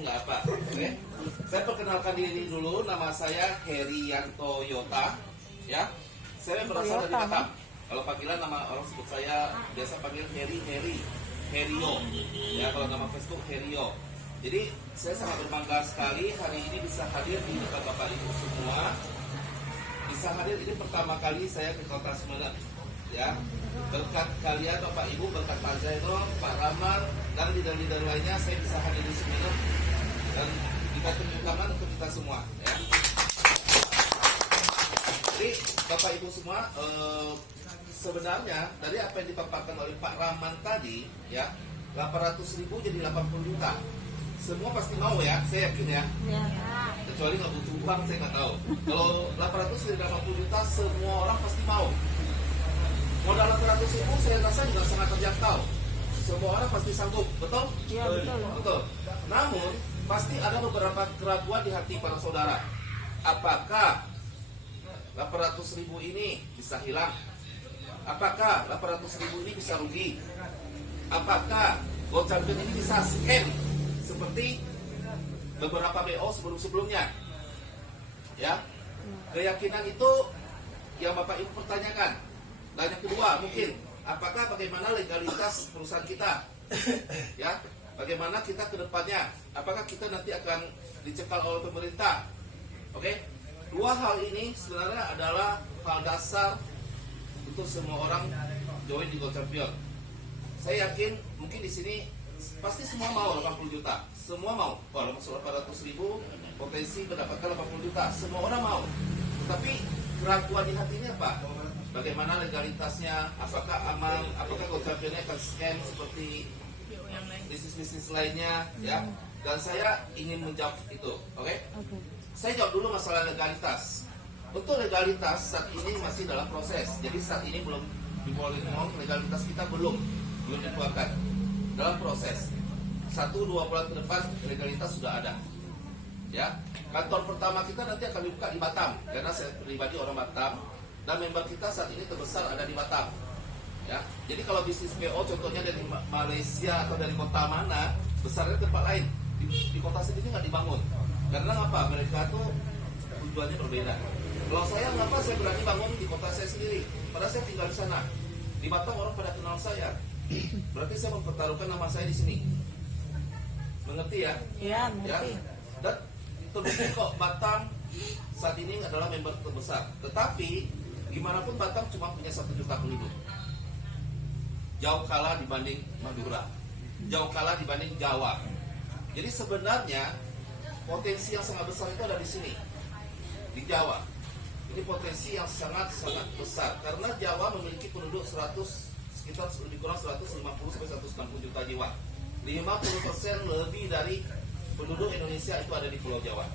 nggak apa. Oke. Saya perkenalkan diri dulu, nama saya Herianto Yota, ya. Saya berasal dari Batam. Kalau panggilan nama orang sebut saya biasa panggil Herio. Ya, kalau nama Facebook Herio. Jadi saya sangat berbangga sekali hari ini bisa hadir di dekat Bapak Ibu semua. Bisa hadir ini pertama kali saya ke Kota Sumeneb. Ya, berkat kalian Bapak Ibu, berkat Pak Zainul, Pak Rahman, dan leader-leader lainnya saya bisa hadir di Sumeneb dan kita tunjuk tangan untuk kita semua. Ya. Jadi Bapak Ibu semua, sebenarnya dari apa yang dipaparkan oleh Pak Rahman tadi, ya 800.000 jadi 80 juta. Semua pasti mau ya, saya yakin ya. Kecuali nggak butuh uang, saya nggak tahu. Kalau 800 jadi 80 juta, semua orang pasti mau. Modal 800.000 saya rasa juga sangat terjangkau. Semua orang pasti sanggup, betul? Iya, betul. Betul. Namun pasti ada beberapa keraguan di hati para saudara. Apakah 800.000 ini bisa hilang? Apakah 800.000 ini bisa rugi? Apakah Gold Champion ini bisa scam seperti beberapa BO sebelum-sebelumnya? Ya, keyakinan itu yang Bapak Ibu pertanyakan. Dan yang kedua mungkin, apakah bagaimana legalitas perusahaan kita? Ya, bagaimana kita ke depannya? Apakah kita nanti akan dicekal oleh pemerintah? Oke, dua hal ini sebenarnya adalah hal dasar untuk semua orang join di Gold Champion. Saya yakin mungkin di sini pasti semua mau 80 juta. Semua mau. Kalau masuk 800.000 potensi mendapatkan 80 juta. Semua orang mau. Tetapi keraguan di hati ini apa? Bagaimana legalitasnya? Apakah aman? Apakah Gold Championnya akan scam seperti bisnis-bisnis lainnya? Ya. Dan saya ingin menjawab itu. Oke? Saya jawab dulu masalah legalitas. Untuk legalitas saat ini masih dalam proses. Jadi saat ini belum dibolehin ngomong, legalitas kita belum dikeluarkan. Dalam proses. 1-2 bulan ke depan legalitas sudah ada. Ya. Kantor pertama kita nanti akan dibuka di Batam karena saya pribadi orang Batam dan member kita saat ini terbesar ada di Batam. Ya. Jadi kalau bisnis PO contohnya dari Malaysia atau dari kota mana, besarnya tempat lain. Di kota sendiri nggak dibangun. Karena apa? Mereka tuh tujuannya berbeda. Kalau saya ngapa saya berani bangun di kota saya sendiri? Padahal saya tinggal di sana. Di Batam orang pada kenal saya. Berarti saya mempertaruhkan nama saya di sini. Mengerti ya? Iya, mengerti. Ya? Dan terbukti kok Batam saat ini adalah member terbesar. Tetapi gimana pun Batam cuma punya 1 juta penduduk. Jauh kalah dibanding Madura. Jauh kalah dibanding Jawa. Jadi sebenarnya potensi yang sangat besar itu ada di sini. Di Jawa. Ini potensi yang sangat-sangat besar karena Jawa memiliki penduduk sekitar lebih kurang 150-160 juta jiwa. 50% lebih dari penduduk Indonesia itu ada di Pulau Jawa.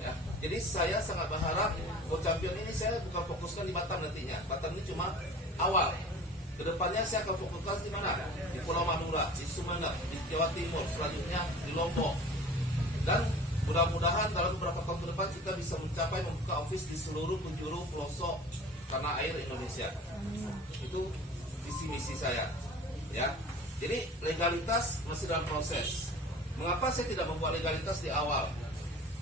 Ya. Jadi saya sangat berharap Gold Champion ini saya bukan fokuskan di Batam nantinya. Batam ini cuma awal. Kedepannya saya akan fokuskan di mana? Di Pulau Madura, di Sumeneb, di Jawa Timur, selanjutnya di Lombok. Dan mudah-mudahan dalam beberapa tahun ke depan kita bisa mencapai membuka office di seluruh penjuru pelosok tanah air Indonesia. Itu visi misi saya. Ya. Jadi legalitas masih dalam proses. Mengapa saya tidak membuat legalitas di awal?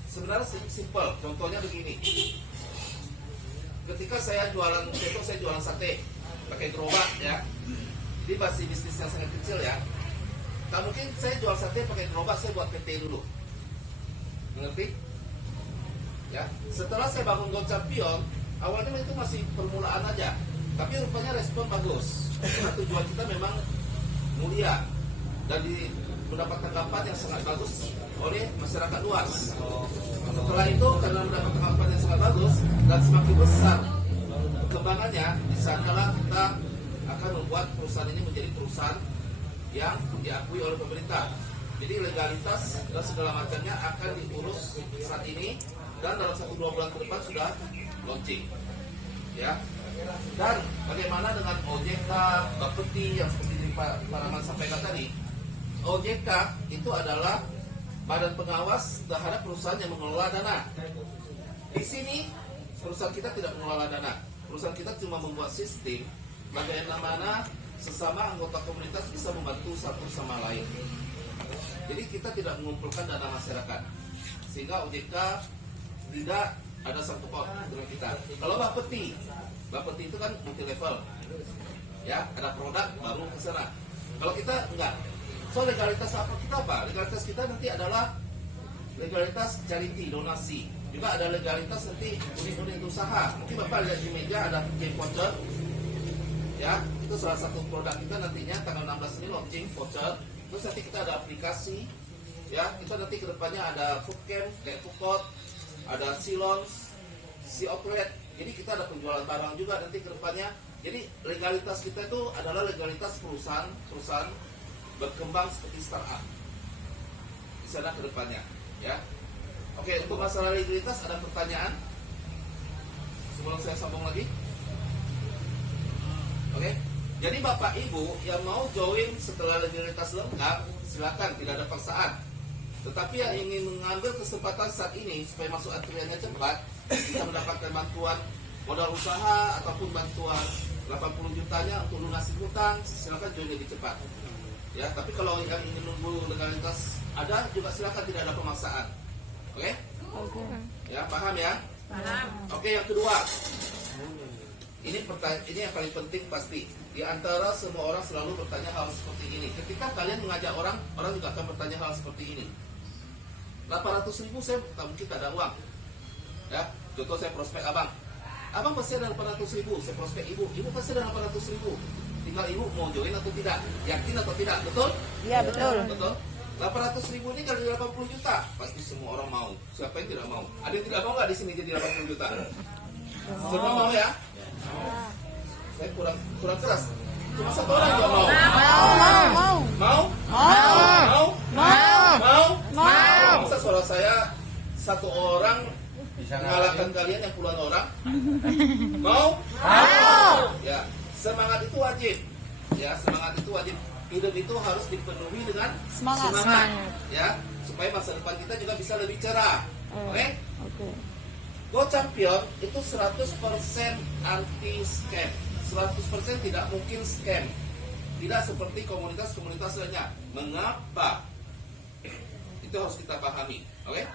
Sebenarnya simple. Contohnya begini. Ketika saya jualan sate pakai gerobak ya. Jadi masih bisnis yang sangat kecil ya. Tak mungkin saya jual sate pakai gerobak, saya buat PT dulu. Mengerti? Ya. Setelah saya bangun Gold Champion, awalnya itu masih permulaan aja. Tapi rupanya respon bagus. Karena tujuan kita memang mulia dan mendapat tanggapan yang sangat bagus oleh masyarakat luas. Setelah itu karena mendapat tanggapan yang sangat bagus dan semakin besar perkembangannya, di sanalah kita akan membuat perusahaan ini menjadi perusahaan yang diakui oleh pemerintah. Jadi legalitas dan segala macamnya akan diurus saat ini dan dalam 1-2 bulan ke depan sudah launching. Ya. Dan bagaimana dengan OJK, Bapeti yang seperti Pak Rahman sampaikan tadi? OJK itu adalah badan pengawas terhadap perusahaan yang mengelola dana. Di sini perusahaan kita tidak mengelola dana. Perusahaan kita cuma membuat sistem bagaimana sesama anggota komunitas bisa membantu satu sama lain. Jadi kita tidak mengumpulkan dana masyarakat, sehingga OJK tidak ada sangkut paut dengan kita. Kalau Bapeti itu kan multi level, ya, ada produk baru ke sana. Kalau kita enggak. So legalitas apa kita apa? Legalitas kita nanti adalah legalitas charity, donasi. Juga ada legalitas nanti unit-unit usaha. Mungkin Bapak lihat di meja ada J voucher. Ya, itu salah satu produk kita nantinya tanggal 16 ini launching voucher. Terus nanti kita ada aplikasi. Ya, kita nanti kedepannya ada food camp, kayak food court, ada silons, outlet. Jadi kita ada penjualan barang juga nanti kedepannya. Jadi legalitas kita itu adalah legalitas perusahaan berkembang seperti startup di sana kedepannya. Ya, oke, untuk masalah legalitas ada pertanyaan sebelum saya sambung lagi? Oke, jadi Bapak Ibu yang mau join setelah legalitas lengkap, silakan, tidak ada paksaan. Tetapi yang ingin mengambil kesempatan saat ini supaya masuk antriannya cepat, bisa mendapatkan bantuan modal usaha ataupun bantuan 80 jutanya untuk lunasi hutang, silakan join lebih cepat. Ya, tapi kalau yang ingin menunggu legalitas ada juga silakan, tidak ada pemaksaan. Oke? Ya, paham ya? Paham. Oke, yang kedua. Ini yang paling penting pasti. Di antara semua orang selalu bertanya hal seperti ini. Ketika kalian mengajak orang juga akan bertanya hal seperti ini. 800.000 saya tak mungkin tak ada uang. Ya, contoh saya prospek abang. Abang pasti ada 800.000, saya prospek ibu pasti ada 800.000. Tinggal ibu mau join atau tidak, yakin atau tidak, betul? Iya, betul. Betul. 800.000 ini kali 80 juta, pasti semua orang mau. Siapa yang tidak mau? Ada yang tidak mau nggak di sini jadi 80 juta? Semua mau ya? Saya kurang keras. Cuma satu orang yang mau. Mau? Masa suara saya satu orang mengalahkan kalian yang puluhan orang? Mau? Ya, semangat itu wajib. Ya, semangat itu wajib. Hidup itu harus dipenuhi dengan semangat. Ya, supaya masa depan kita juga bisa lebih cerah. Oke? Go Champion itu 100% anti scam. 100% tidak mungkin scam. Tidak seperti komunitas-komunitas lainnya. Mengapa? Itu harus kita pahami. Oke?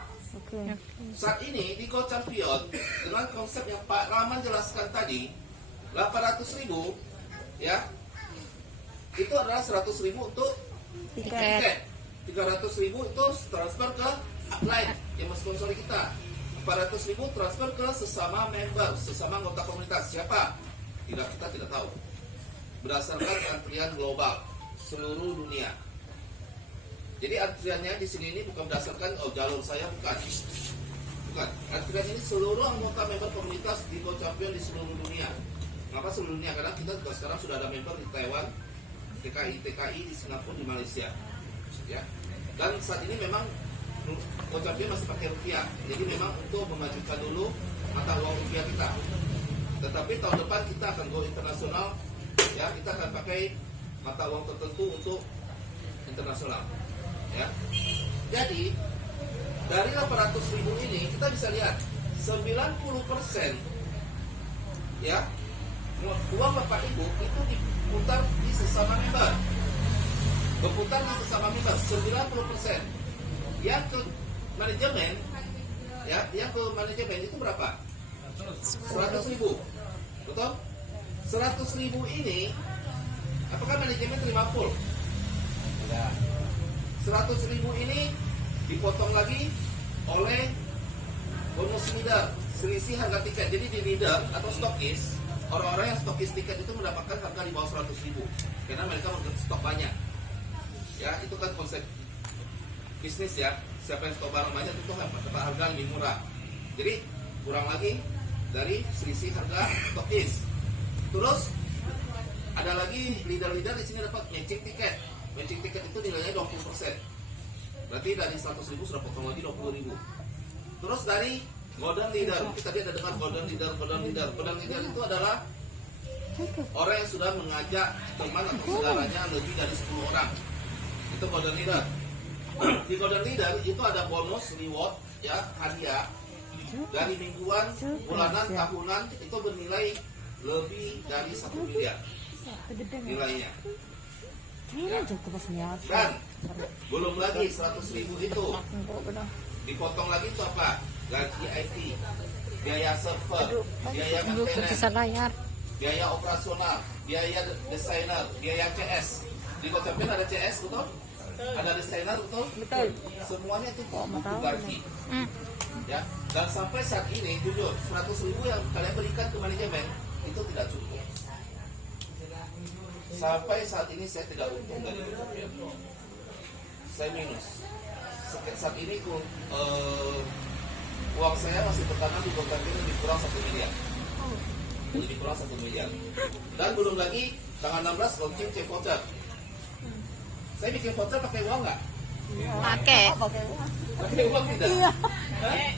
Saat ini di Go Champion dengan konsep yang Pak Rahman jelaskan tadi, 800.000 ya, itu adalah 100.000 untuk tiket. 300.000 itu transfer ke upline yang mensponsori kita. 400.000 transfer ke sesama member, sesama anggota komunitas. Siapa? Kita tidak tahu. Berdasarkan antrian global seluruh dunia. Jadi antriannya di sini ini bukan berdasarkan jalur saya, bukan. Antrian ini seluruh anggota member komunitas di Go Champion di seluruh dunia. Mengapa seluruh dunia? Karena kita juga sekarang sudah ada member di Taiwan, TKI di Singapura, di Malaysia. Ya. Dan saat ini memang Go Champion masih pakai rupiah. Jadi memang untuk memajukan dulu mata uang rupiah kita. Tetapi tahun depan kita akan go internasional. Ya, kita akan pakai mata uang tertentu untuk internasional. Ya. Jadi dari 800.000 ini kita bisa lihat 90% ya uang Bapak Ibu itu diputar di sesama member. Berputar di sesama member 90%. Yang ke manajemen ya, yang ke manajemen itu berapa? 100.000. Betul? 100.000 ini apakah manajemen terima full? 100.000 ini dipotong lagi oleh bonus leader, selisih harga tiket. Jadi di leader atau stokis, orang-orang yang stokis tiket itu mendapatkan harga di bawah 100.000 karena mereka stok banyak. Ya, itu kan konsep bisnis ya. Siapa yang stok barang banyak itu dapat harga lebih murah. Jadi kurang lagi dari selisih harga stokis. Terus ada lagi leader-leader di sini dapat matching tiket. Matching tiket itu nilainya 20%. Berarti dari 100.000 sudah potong lagi 20.000. Terus dari golden leader, kita tadi ada dengar golden leader. Golden leader itu adalah orang yang sudah mengajak teman atau saudaranya lebih dari 10 orang. Itu golden leader. Di golden leader itu ada bonus, reward, ya, hadiah dari mingguan, bulanan, tahunan itu bernilai lebih dari 1 miliar nilainya. Ini cukup pasnya. Dan belum lagi 100.000 itu dipotong lagi itu apa? Gaji IT, biaya server, biaya maintenance, layar. biaya operasional, biaya desainer, biaya CS. Di Gocampion ada CS betul? Ada desainer betul? Betul. Semuanya itu mau tahu gaji. Ya, dan sampai saat ini jujur 100.000 yang kalian berikan ke manajemen itu tidak cukup. Sampai saat ini saya tidak untung dari Gocampion. Saya minus. Saat ini uang saya masih tertanam di Gocampion lebih kurang 1 miliar. Lebih kurang 1 miliar. Dan belum lagi tanggal 16 launching check voucher. Saya bikin voucher pakai uang nggak? Pakai. Pakai uang tidak? Iya. Hah?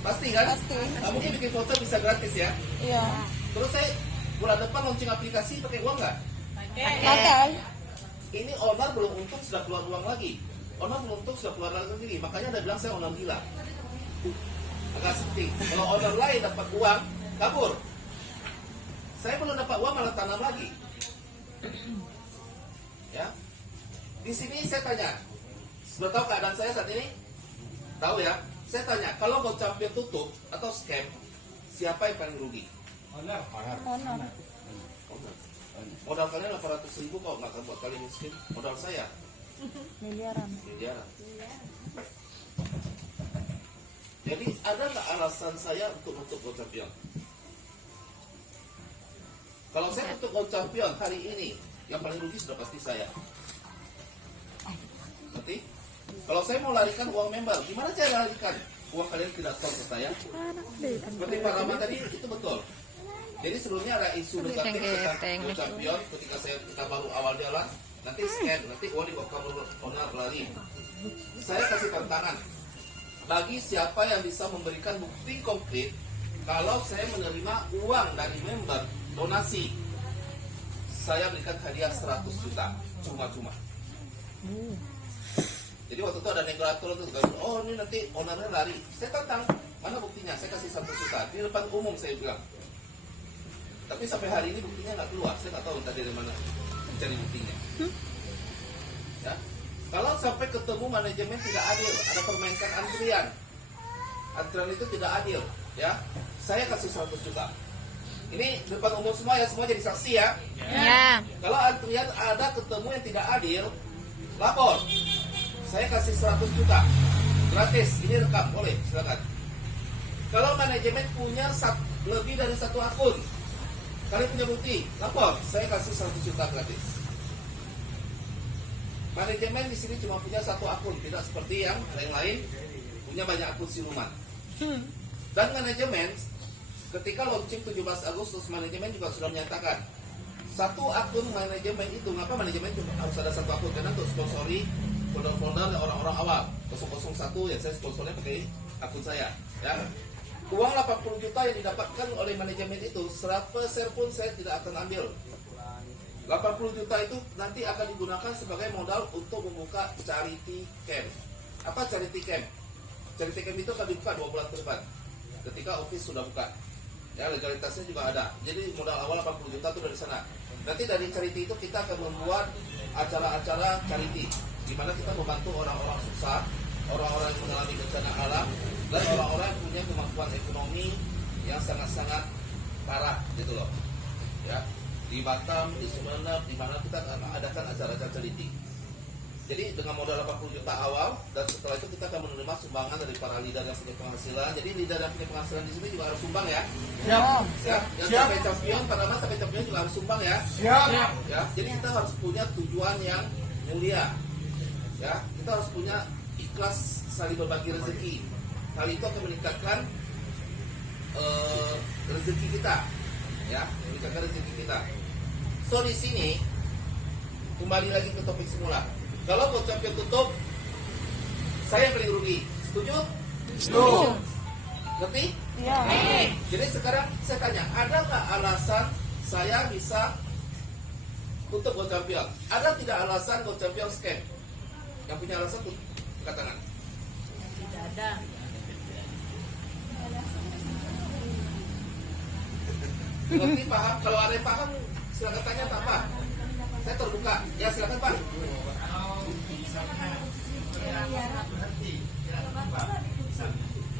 Pasti kan? Pasti. Nggak mungkin bikin voucher bisa gratis ya? Iya. Terus saya bulan depan launching aplikasi pakai uang nggak? Pakai. Ini owner belum untung sudah keluar uang lagi. Owner belum untung sudah keluar lagi. Makanya ada bilang saya owner gila. Agak sedih. Kalau owner lain dapat uang, kabur. Saya belum dapat uang malah tanam lagi. Ya. Di sini saya tanya, sudah tahu keadaan saya saat ini? Tahu ya? Saya tanya, kalau Gocampion tutup atau scam, siapa yang paling rugi? Honor. Modal kalian 800.000 kok nggak akan buat kalian miskin. Modal saya Miliaran. miliaran. Jadi ada nggak alasan saya untuk nutup Gocampion? Kalau saya tutup Gocampion hari ini, yang paling rugi sudah pasti saya. Nanti, kalau saya mau larikan uang member, gimana cara larikan? Uang kalian tidak store ke saya. Seperti Pak Rahman tadi, itu betul. Jadi sebelumnya ada isu negatif tentang Gocampion ketika kita baru awal jalan. Nanti scan, nanti uang di owner lari. Saya kasih tantangan. Bagi siapa yang bisa memberikan bukti konkret kalau saya menerima uang dari member donasi, saya berikan hadiah 100 juta cuma-cuma. Jadi waktu itu ada negarator itu, oh ini nanti ownernya lari. Saya tantang, mana buktinya? Saya kasih 1 juta di depan umum saya bilang. Tapi sampai hari ini buktinya nggak keluar. Saya nggak tahu entah dari mana mencari buktinya. Ya. Kalau sampai ketemu manajemen tidak adil, ada permainkan antrian. Antrian itu tidak adil, ya. Saya kasih 100 juta. Ini depan umum semua ya, semua jadi saksi ya. Ya. Kalau antrian ada ketemu yang tidak adil, lapor. Saya kasih 100 juta gratis, ini rekam, boleh, silakan. Kalau manajemen punya lebih dari 1 akun, kalian punya bukti, lapor. Saya kasih 100 juta gratis. Manajemen di sini cuma punya 1 akun, tidak seperti yang lain-lain punya banyak akun siluman. Dan manajemen ketika launching 17 Agustus, manajemen juga sudah menyatakan 1 akun manajemen itu, ngapa manajemen harus ada 1 akun? Karena untuk sponsori folder-folder orang-orang awal 001 yang saya sponsornya pakai akun saya, ya. Uang 80 juta yang didapatkan oleh manajemen itu 100% pun saya tidak akan ambil. 80 juta itu nanti akan digunakan sebagai modal untuk membuka charity camp. Apa charity camp? Charity camp itu akan dibuka 2 bulan ke depan ketika office sudah buka. Ya, legalitasnya juga ada. Jadi modal awal 80 juta itu dari sana. Nanti dari charity itu kita akan membuat acara-acara charity di mana kita membantu orang-orang susah, orang-orang yang mengalami bencana alam, dan orang-orang yang punya kemampuan ekonomi yang sangat-sangat parah gitu loh. Ya, di Batam, di Sumeneb, di mana kita akan adakan acara-acara charity. Jadi dengan modal 80 juta awal, dan setelah itu kita akan menerima sumbangan dari para leader yang punya penghasilan. Jadi leader yang punya penghasilan di sini juga harus sumbang ya. Siap. Ya, yang sampai champion, pada masa sampai champion juga harus sumbang ya. Siap. Ya, jadi kita harus punya tujuan yang mulia. Ya, kita harus punya ikhlas saling berbagi rezeki. Hal itu akan meningkatkan rezeki kita, ya, meningkatkan rezeki kita. So di sini kembali lagi ke topik semula. Kalau Gocampion tutup, saya yang paling rugi. Setuju? Setuju. Ngerti? Iya. Jadi sekarang saya tanya, ada nggak alasan saya bisa tutup Gocampion? Ada tidak alasan Gocampion scam? Yang punya alasan tuh angkat tangan. Tidak ada. Ngerti, paham? Kalau ada yang paham, silakan tanya apa? Saya terbuka. Ya silakan Pak.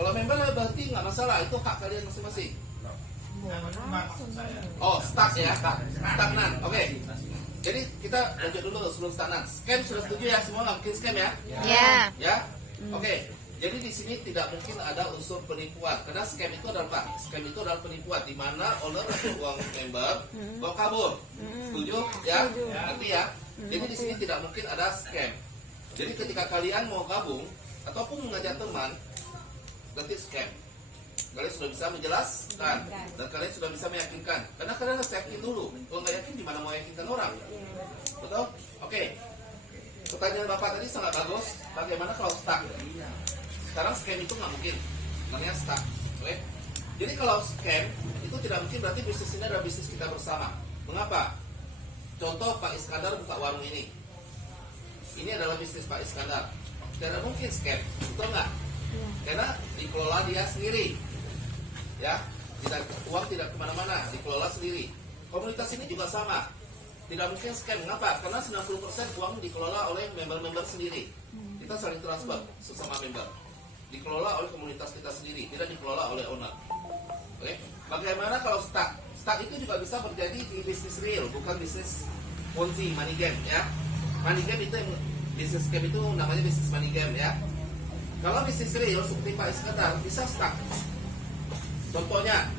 Kalau member berarti nggak masalah, itu hak kalian masing-masing. Oh, stuck ya, stagnan. Oke. Jadi kita lanjut dulu sebelum stagnan. Scam sudah setuju ya, semua nggak mungkin scam ya? Ya. Ya. Oke. Jadi di sini tidak mungkin ada unsur penipuan, karena scam itu adalah apa? Scam itu adalah penipuan, di mana owner dapat uang member, bawa kabur. Setuju? Ya. Nanti ya. Jadi di sini tidak mungkin ada scam. Jadi ketika kalian mau gabung ataupun mengajak teman, berarti scam. Kalian sudah bisa menjelaskan dan kalian sudah bisa meyakinkan. Karena kalian harus yakin dulu. Kalau nggak yakin, gimana mau yakinkan orang? Betul? Oke. Pertanyaan Bapak tadi sangat bagus. Bagaimana kalau stuck? Sekarang scam itu nggak mungkin. Namanya stuck. Oke? Jadi kalau scam itu tidak mungkin, berarti bisnis ini adalah bisnis kita bersama. Mengapa? Contoh Pak Iskandar buka warung ini. Ini adalah bisnis Pak Iskandar. Tidak mungkin scam. Betul nggak? Karena dikelola dia sendiri, ya, uang tidak kemana-mana, dikelola sendiri. Komunitas ini juga sama, tidak mungkin scam. Mengapa? Karena 90% uang dikelola oleh member-member sendiri. Kita saling transfer sesama member, dikelola oleh komunitas kita sendiri, tidak dikelola oleh owner. Oke? Bagaimana kalau stuck? Stuck itu juga bisa terjadi di bisnis real, bukan bisnis Ponzi, money game, ya. Money game itu bisnis scam itu namanya bisnis money game, ya. Kalau bisnis real seperti Pak Iskandar bisa stuck. Contohnya,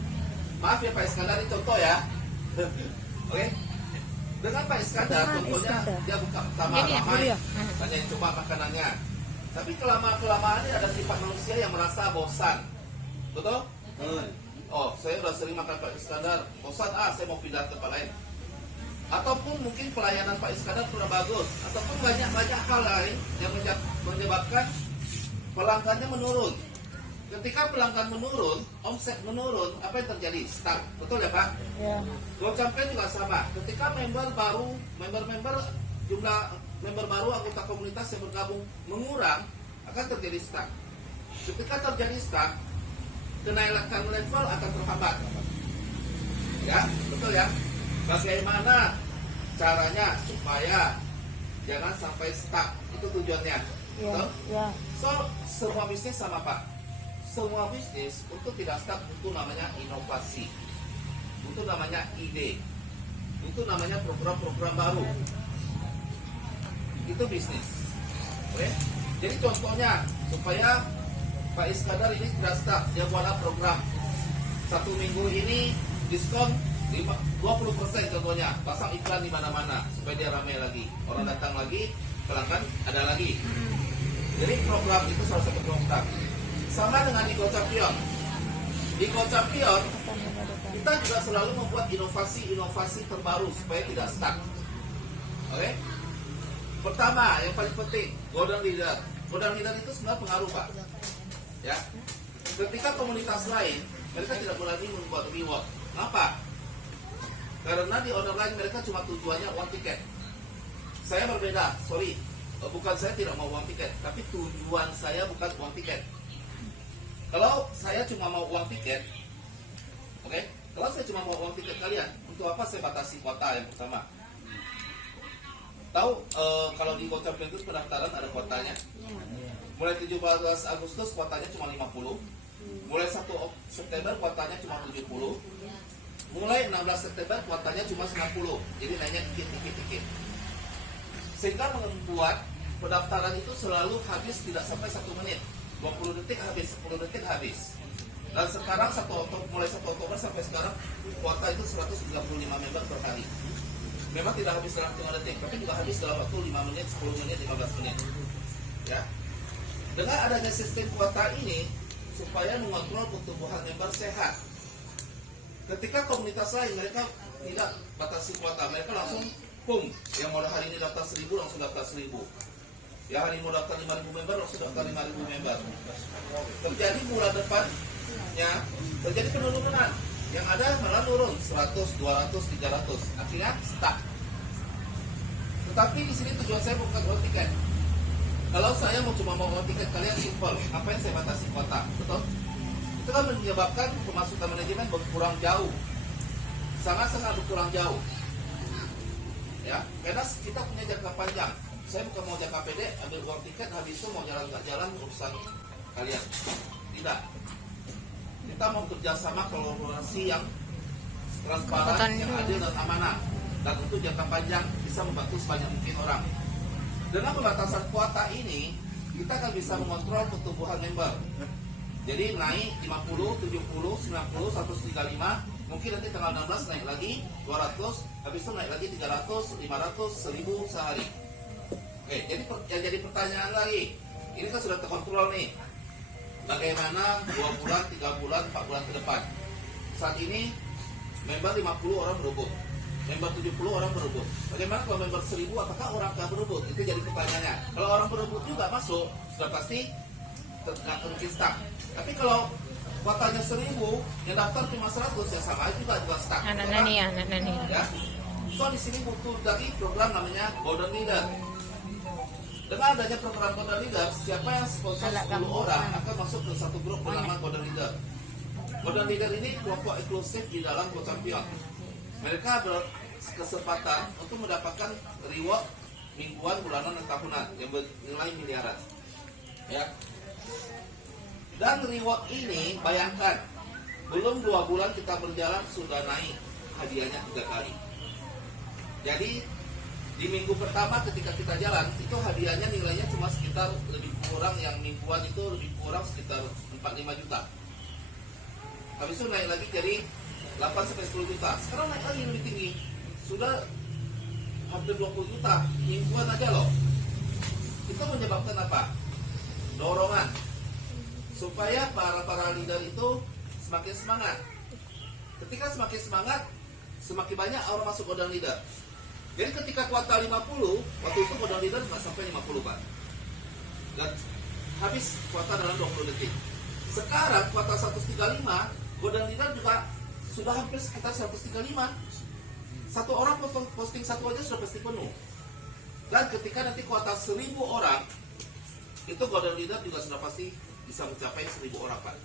maaf ya Pak Iskandar, ini contoh ya. Oke. Dengan Pak Iskandar, contohnya dia buka pertama ramai, banyak coba makanannya. Tapi kelamaan ada sifat manusia yang merasa bosan. Betul? Oh, saya udah sering makan Pak Iskandar, bosan, saya mau pindah ke tempat lain. Ataupun mungkin pelayanan Pak Iskandar kurang bagus, ataupun banyak hal lain yang menyebabkan pelanggannya menurun. Ketika pelanggan menurun, omset menurun, apa yang terjadi? Stuck. Betul ya Pak? Ya. GoCampaign juga sama. Ketika member jumlah member baru anggota komunitas yang bergabung mengurang, akan terjadi stuck. Ketika terjadi stuck, kenaikan level akan terhambat. Ya, betul ya? Bagaimana caranya supaya jangan sampai stuck? Itu tujuannya. Betul? Ya. So, semua bisnis sama Pak. Semua bisnis untuk tidak stuck butuh namanya inovasi, butuh namanya ide, butuh namanya program-program baru. Itu bisnis. Oke? Jadi contohnya supaya Pak Iskandar ini tidak stuck, dia buatlah program. 1 minggu ini diskon 20% contohnya, pasang iklan di mana-mana supaya dia ramai lagi, orang datang lagi, pelanggan ada lagi. Jadi program itu salah satu program. Sama dengan di GoCampion. Di GoCampion kita juga selalu membuat inovasi-inovasi terbaru supaya tidak stuck. Oke? Pertama, yang paling penting, golden leader. Golden leader itu sebenarnya pengaruh Pak. Ya. Ketika komunitas lain, mereka tidak berani membuat reward. Kenapa? Karena di order lain mereka cuma tujuannya uang tiket. Saya berbeda, sorry. Bukan saya tidak mau uang tiket, tapi tujuan saya bukan uang tiket. Kalau saya cuma mau uang tiket, oke? Kalau saya cuma mau uang tiket kalian, untuk apa saya batasi kuota yang pertama? Tahu kalau di GoCampaign itu pendaftaran ada kuotanya. Mulai 17 Agustus kuotanya cuma 50. Mulai 1 September kuotanya cuma 70. Mulai 16 September kuotanya cuma 90. Jadi naiknya dikit. Sehingga membuat pendaftaran itu selalu habis tidak sampai 1 menit. 20 detik habis, 10 detik habis. Dan sekarang mulai 1 Oktober sampai sekarang kuota itu 135 member per hari. Memang tidak habis dalam 3 detik, tapi juga habis dalam waktu 5 menit, 10 menit, 15 menit. Ya. Dengan adanya sistem kuota ini supaya mengontrol pertumbuhan member sehat. Ketika komunitas lain mereka tidak batasi kuota, mereka langsung yang mau hari ini daftar 1000 langsung daftar 1000. Ya hari ini mau daftar 5000 member langsung daftar 5000 member. Terjadi bulan depannya terjadi penurunan. Yang ada malah turun 100, 200, 300. Akhirnya stuck. Tetapi di sini tujuan saya bukan uang tiket. Kalau saya cuma mau uang tiket kalian simple, ngapain saya batasi kuota? Betul? Itu kan menyebabkan pemasukan manajemen berkurang jauh. Sangat-sangat berkurang jauh. Ya, karena kita punya jangka panjang. Saya bukan mau jangka pendek, ambil uang tiket, habis itu mau jalan nggak jalan urusan kalian. Tidak. Kita mau kerjasama kolaborasi yang transparan, yang adil dan amanah, dan untuk jangka panjang bisa membantu sebanyak mungkin orang. Dengan pembatasan kuota ini, kita akan bisa mengontrol pertumbuhan member. Jadi naik 50, 70, 90, 135, mungkin nanti tanggal 16 naik lagi 200, habis itu naik lagi 300, 500, 1000 sehari. Oke, jadi yang jadi pertanyaan lagi, ini kan sudah terkontrol nih. Bagaimana 2 bulan, 3 bulan, 4 bulan ke depan? Saat ini member 50 orang berebut, member 70 orang berebut. Bagaimana kalau member 1000, apakah orang akan berebut? Itu jadi pertanyaannya. Kalau orang berebut juga masuk, sudah pasti tidak mungkin stuck. Tapi kalau kuotanya 1000, yang daftar cuma 100, ya sama aja juga stuck. Anak nani ya, anak nani. Ya. So di sini butuh dari program namanya Golden Leader. Dengan adanya program Golden Leader, siapa yang sponsor 10 orang akan masuk ke satu grup bernama Golden Leader. Golden Leader ini kelompok eksklusif di dalam Go Champion. Mereka berkesempatan untuk mendapatkan reward mingguan, bulanan, dan tahunan yang bernilai miliaran. Ya. Dan reward ini, bayangkan, belum 2 bulan kita berjalan sudah naik hadiahnya 3 kali. Jadi di minggu pertama ketika kita jalan itu hadiahnya nilainya cuma sekitar lebih kurang, yang mingguan itu lebih kurang sekitar 4-5 juta. Habis itu naik lagi jadi 8-10 juta. Sekarang naik lagi lebih tinggi, sudah hampir 20 juta mingguan aja loh. Itu menyebabkan apa? Dorongan supaya para leader itu semakin semangat. Ketika semakin semangat, semakin banyak orang masuk Golden Leader. Jadi ketika kuota 50, waktu itu Golden Leader nggak sampai 50 Pak. Dan habis kuota dalam 20 detik. Sekarang kuota 135, Golden Leader juga sudah hampir sekitar 135. Satu orang posting satu aja sudah pasti penuh. Dan ketika nanti kuota 1000 orang, itu Golden Leader juga sudah pasti bisa mencapai 1000 orang Pak.